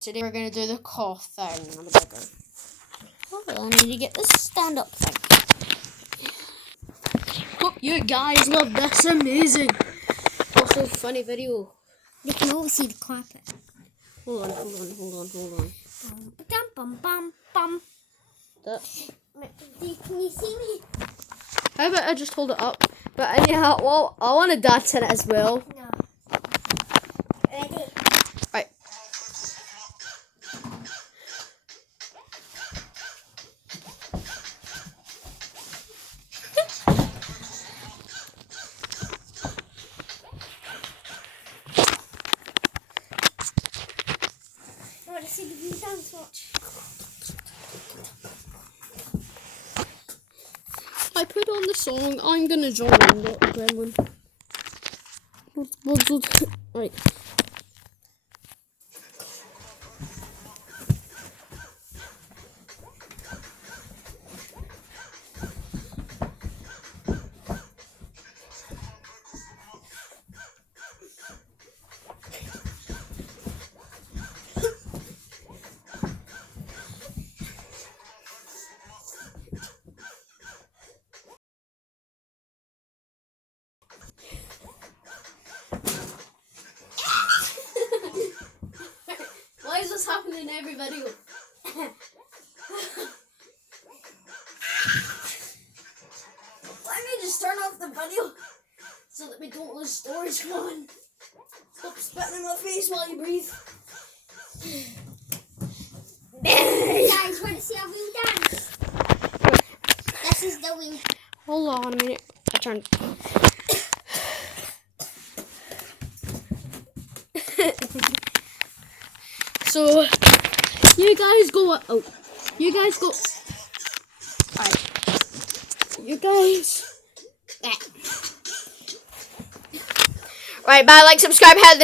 Today we're gonna do the cough thing on the burger. Oh, I need to get this stand-up thing. Hope you guys love this amazing, also funny video. You can always see the carpet. Hold on. Bum, bum, bum. That. Can you see me? How about I just hold it up? But anyhow, well, I want to dance in it as well. No. Ready? Right. I want to see the blue dance watch. I put on the song. I'm gonna join the gremlin. Right. Why is this happening in every video? Let me just turn off the video so that we don't lose storage. Come on. Stop spitting in my face while you breathe. Guys, want to see our wheel dance? This is the wheel. Hold on a minute. I turned. So, you guys go. Oh, you guys go. Alright. You guys. Right, bye, like, subscribe, hit the